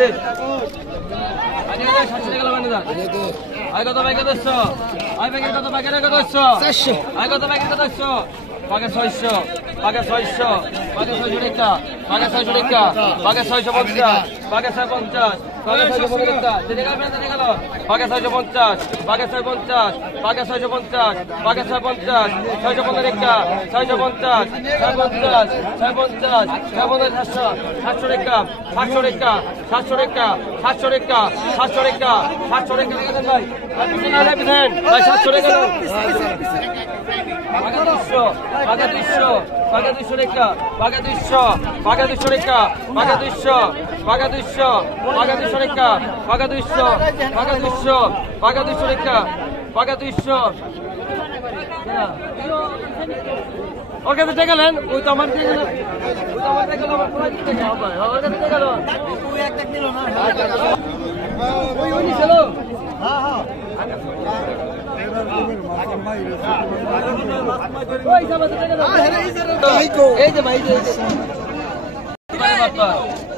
দে আগে 700 টাকা লাগানো যা আই কত ভাই কত 100 আই ভাই কত ভাই কত 100 400 আই কত ভাই কত 100 পাকে 600 পাকে 600 পাকে 600 টাকা পাকে 600 টাকা পাকে 650 পাকে 650 পাকে 650 টাকা দিতে গেল পাকে 650 পাকে 650 পাকে 650 পাকে 650 650 টাকা 650 650 650 700 টাকা 700 টাকা 700 টাকা 700 টাকা 700 টাকা 700 টাকা দেন ভাই আপনি না নেবেন ভাই 700 টাকা পাকে 200 পাকে 200 পাকে 200 টাকা পাকে 200 পাকে 200 টাকা পাকে 200 পাকে 200 পাকে 200 টাকা পাকে 200 পাকে 200 পাকে 200 টাকা পাকে 200 ওকে তো টাকা নেন ওই তো আমার দিয়ে ওই তো আমার টাকা আমার পুরো দিতে যাও ভাই ওকে তো টাকা দাও ওই একটা দিল না ওই ওই ছিল হ্যাঁ হ্যাঁ ওই সবাই টাকা দাও এই যে ভাই এই যে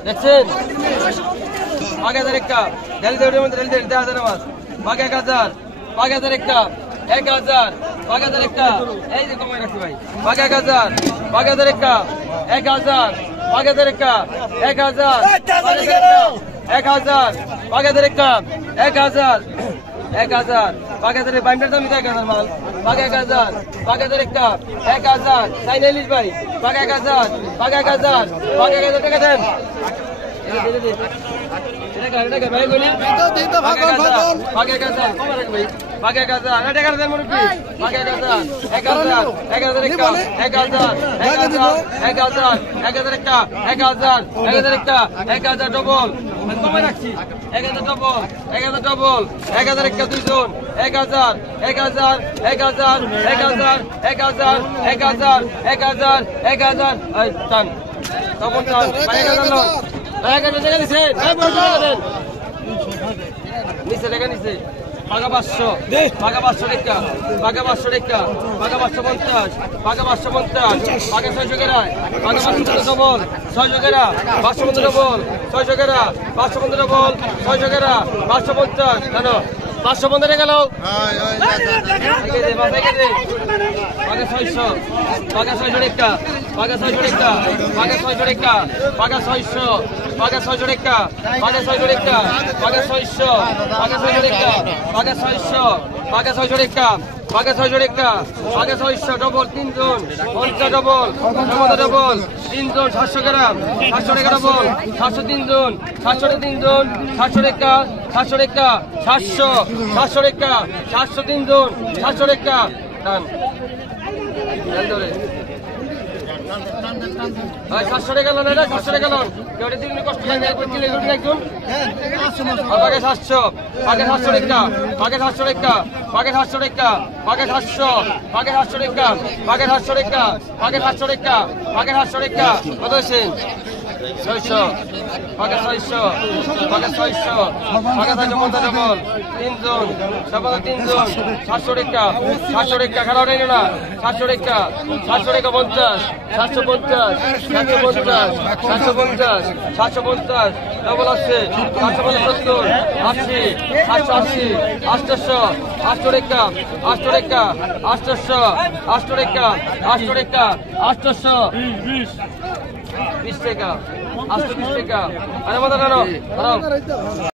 দেখছেন আগে একটা জলদি জলদি মধ্যে জলদি 10,000 মাস বাকি 1000 বাকি 1000 একটা 1000 বাকি 1000 একটা এই যে কমাই রাখছি ভাই বাকি 1000 বাকি 1000 একটা 1000 বাকি 1000 একটা 1000 1000 বাকি 1000 একটা 1000 1000 বাকি 1000 বাইন্ডার দাম 1000 মাল বাকি 1000 বাকি 1000 একটা 1000 সাইনালিস ভাই বাকি 1000 বাকি 1000 বাকি 1000 টাকা দেন এটা ভাই বলি বাকি 1000 বাকি 1000 কম রাখ ভাই বাকি 1000 এটা টাকা দেন মুরব্বি বাকি 1000 1000 1000 একটা 1000 1000 1000 1000 একটা 1000 1000 একটা 1000 ডবল কমে রাখছি 1000 ডবল 1000 ডবল 1000 একটা দুইজন 1000 1000 1000 1000 1000 1000 1000 1000 এই টান তখন টান 1000 লোক 1000 টাকা দিছে এই বড় টাকা দেন নিচে টাকা নিচে পাকা 500 পাকা 500 টাকা পাকা 500 টাকা পাকা 550 পাকা 550 পাকা 600 টাকা পাকা 500 ডবল 600 টাকা 500 ডবল 600 টাকা 500 ডবল 600 টাকা 550 জানো 550 টাকা লাও পাকা 600 পাকা 600 টাকা পাকা 600 টাকা পাকা 600 টাকা পাকা 600 পাকা 600 টাকা পাকা 600 টাকা পাকা 600 পাকা 600 টাকা পাকা 600 পাকা 600 টাকা পাকা 600 টাকা পাকা 600 ডবল 3 জন 50 ডবল 50 ডবল 3 জন 700 গ্রাম 700 টাকা ডবল 700 3 জন 700 3 জন 700 টাকা 700 টাকা 700 700 টাকা 700 3 জন 700 টাকা ডান ধরে 700 টাকা লোন এটা 700 টাকা লোন কেউ দিন কষ্ট লাগে কিনে একজন পাকে 700 পাকে 700 টাকা পাকে 700 টাকা পাকে 700 টাকা পাকে 700 পাকে 700 টাকা পাকে 700 টাকা পাকে 700 টাকা পাকে 700 টাকা কত আছে 600 পাকে 600 পাকে 600 পাকে 650 ডবল 3 জন 3 জন 700 টাকা 700 টাকা খারাপ নেই না 700 টাকা 700 টাকা 50 750 750 750 750 ডবল আছে 770 80 780 800 800 টাকা 800 টাকা 800 800 টাকা 800 টাকা 800 20 টাকা 820 টাকা আরে মাথা